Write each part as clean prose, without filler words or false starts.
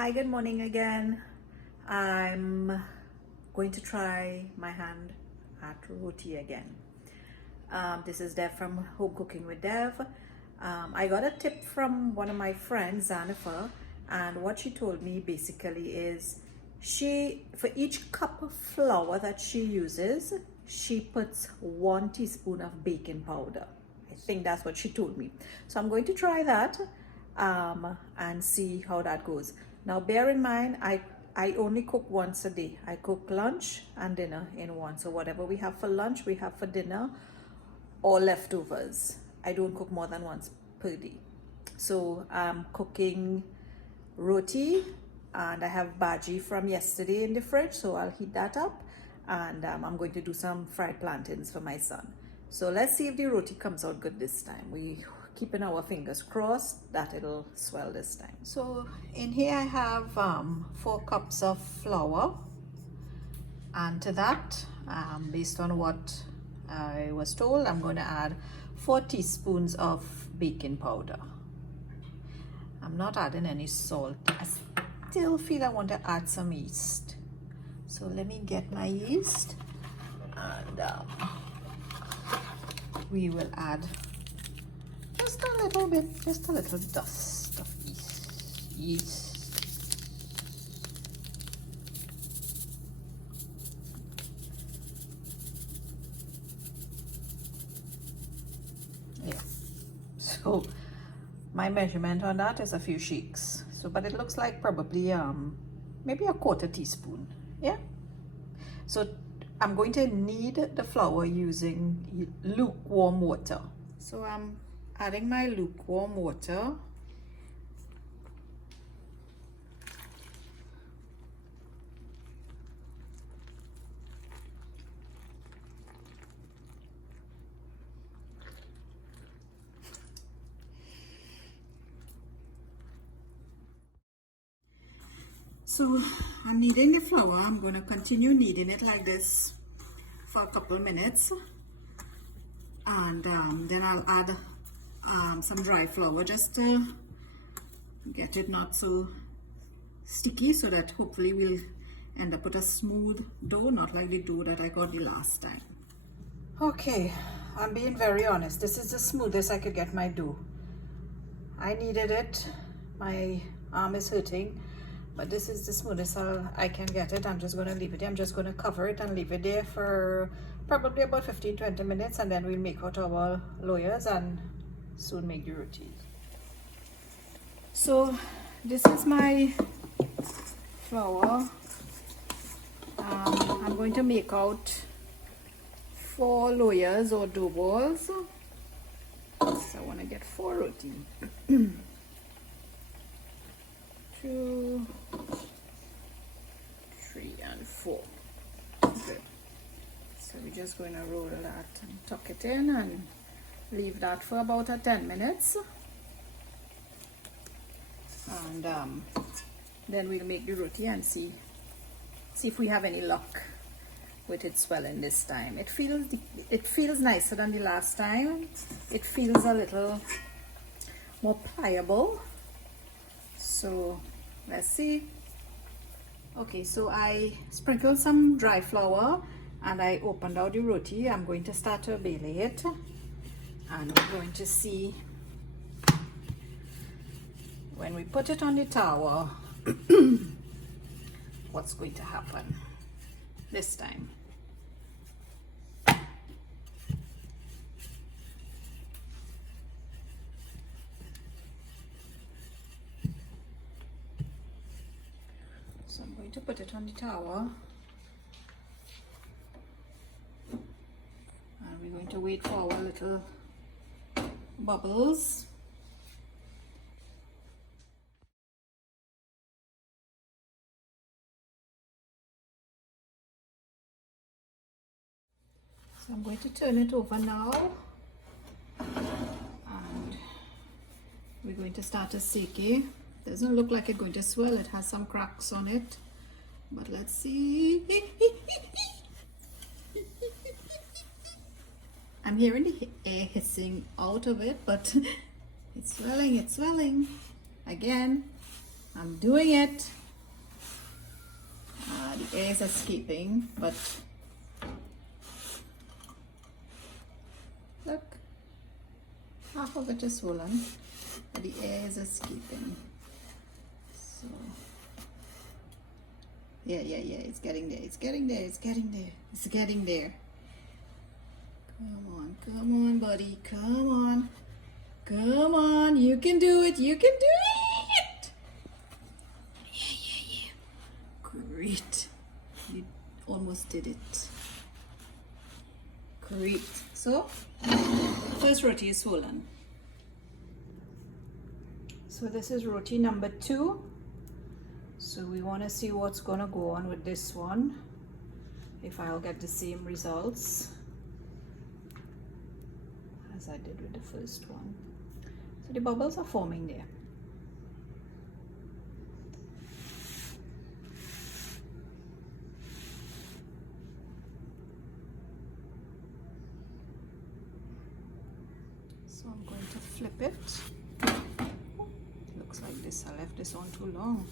Hi, good morning again. I'm going to try my hand at roti again. This is Dev from Home Cooking with Dev. I got a tip from one of my friends, Jennifer, and what she told me basically is for each cup of flour that she uses, she puts 1 teaspoon of baking powder. I think that's what she told me. So I'm going to try that and see how that goes. Now bear in mind, I only cook once a day. I cook lunch and dinner in one. So whatever we have for lunch, we have for dinner or leftovers. I don't cook more than once per day. So I'm cooking roti and I have bhaji from yesterday in the fridge, so I'll heat that up, and I'm going to do some fried plantains for my son. So let's see if the roti comes out good this time. We keeping our fingers crossed that it'll swell this time. So in here I have 4 cups of flour, and to that, based on what I was told, I'm going to add 4 teaspoons of baking powder. I'm not adding any salt. I still feel I want to add some yeast. So let me get my yeast, and we will add just a little bit, just a little dust of yeast. Yeah, so my measurement on that is a few shakes. So, but it looks like probably maybe a 1/4 teaspoon. Yeah. So I'm going to knead the flour using lukewarm water. So I'm adding my lukewarm water. So I'm kneading the flour. I'm going to continue kneading it like this for a couple minutes, and then I'll add some dry flour just to get it not so sticky, so that hopefully we'll end up with a smooth dough, not like the dough that I got the last time. Okay, I'm being very honest. This is the smoothest I could get my dough. I needed it. My arm is hurting, but this is the smoothest I can get it. I'm just going to leave it there. I'm just going to cover it and leave it there for probably about 15-20 minutes, and then we'll make out our loyas and soon make the rotis. So this is my flour. I'm going to make out 4 loyas or dough balls. So I want to get 4 roti. 2, 3, and 4. Good. So we're just going to roll that and tuck it in and leave that for about 10 minutes. And then we'll make the roti and see if we have any luck with it swelling this time. It feels nicer than the last time. It feels a little more pliable. So let's see. Okay, so I sprinkled some dry flour and I opened out the roti. I'm going to start to bailey it, and we're going to see when we put it on the tower what's going to happen this time. So I'm going to put it on the tower, and we're going to wait for our little bubbles. So I'm going to turn it over now, and we're going to start a sake. Doesn't look like it's going to swell. It has some cracks on it, but let's see. I'm hearing the air hissing out of it, but it's swelling again. I'm doing it. The air is escaping, but look, half of it is swollen, but the air is escaping. So yeah, it's getting there, it's getting there, it's getting there, it's getting there. Come on, buddy, come on. Come on, you can do it, you can do it! Yeah. Great. You almost did it. Great. So, first roti is swollen. So this is roti number 2. So we want to see what's going to go on with this one. If I'll get the same results as I did with the first one. So the bubbles are forming there. So I'm going to flip it. Looks like this, I left this on too long.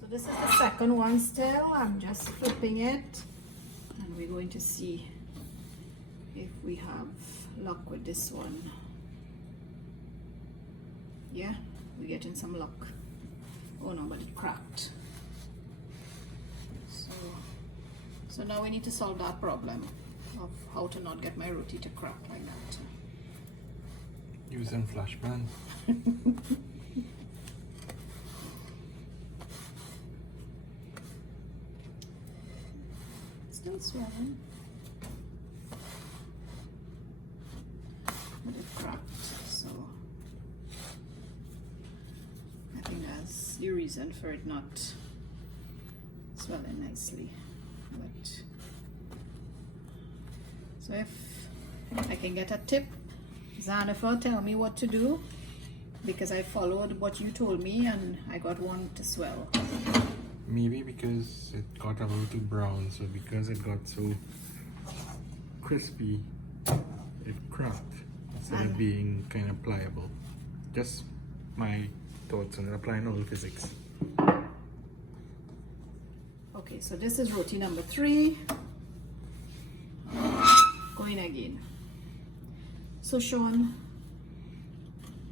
So this is the second one still. I'm just flipping it. And we're going to see if we have luck with this one. Yeah, we're getting some luck. Oh no, but it cracked. So now we need to solve that problem of how to not get my roti to crack like that. Using flash pan. Still swelling. But it cracked, so I think that's the reason for it not swelling nicely. But so if I can get a tip, Jennifer, tell me what to do, because I followed what you told me and I got one to swell. Maybe because it got a little brown, so because it got so crispy, it cracked instead of being kind of pliable. Just my thoughts on it, applying all the physics. Okay, so this is roti number 3. Going again. So Sean,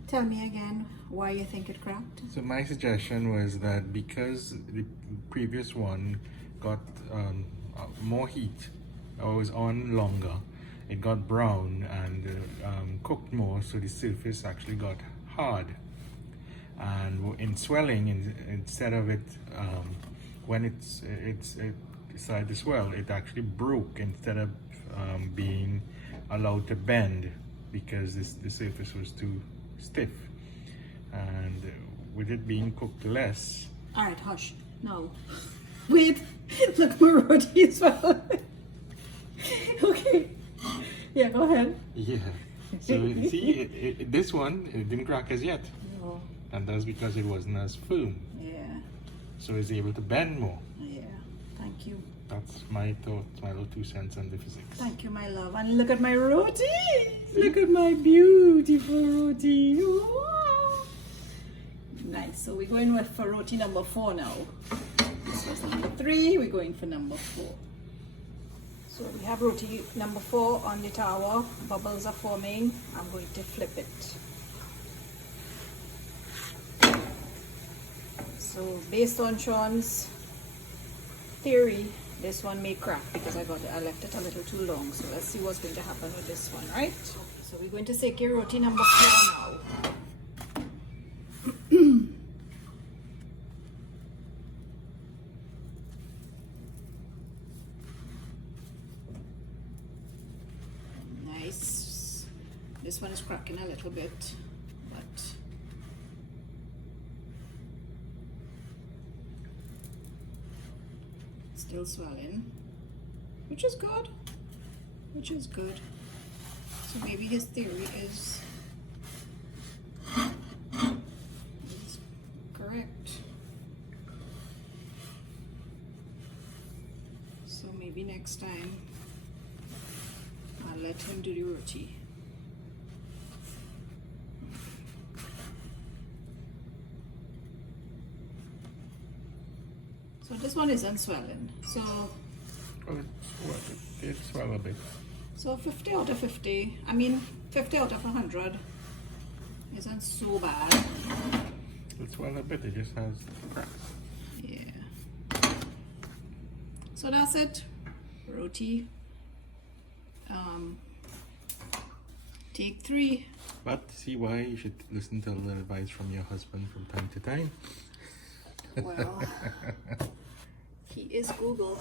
tell me again why you think it cracked. So my suggestion was that because the previous one got more heat, or was on longer, it got brown and cooked more, so the surface actually got hard. And in swelling, instead of it, when it decided to swell, it actually broke instead of being allowed to bend, because the surface was too stiff. And with it being cooked less. All right, hush. No. Wait. Look, my roti as well. Okay. Yeah, go ahead. Yeah. So see, this one, it didn't crack as yet. No. And that's because it wasn't as firm. Yeah. So it's able to bend more. Yeah. Thank you. That's my thoughts, my little 2 cents on the physics. Thank you, my love. And look at my roti. Look at my beautiful roti. Oh. Nice. So we're going for roti number 4 now. This was number 3. We're going for number 4. So we have roti number 4 on the tower. Bubbles are forming. I'm going to flip it. So based on Sean's theory, this one may crack because I left it a little too long. So let's see what's going to happen with this one, right? Okay, so we're going to sake roti number 4 now. Nice. This one is cracking a little bit, but still swelling, which is good, so maybe his theory is correct. So maybe next time I'll let him do the roti. So this one isn't swelling. So Well, it's swell a bit. so 50 out of 50. I mean 50 out of 100 isn't so bad. It's swell a bit. It just has cracks. Yeah. So that's it. Roti. Take 3. But see why you should listen to a little advice from your husband from time to time. Well, he is Google.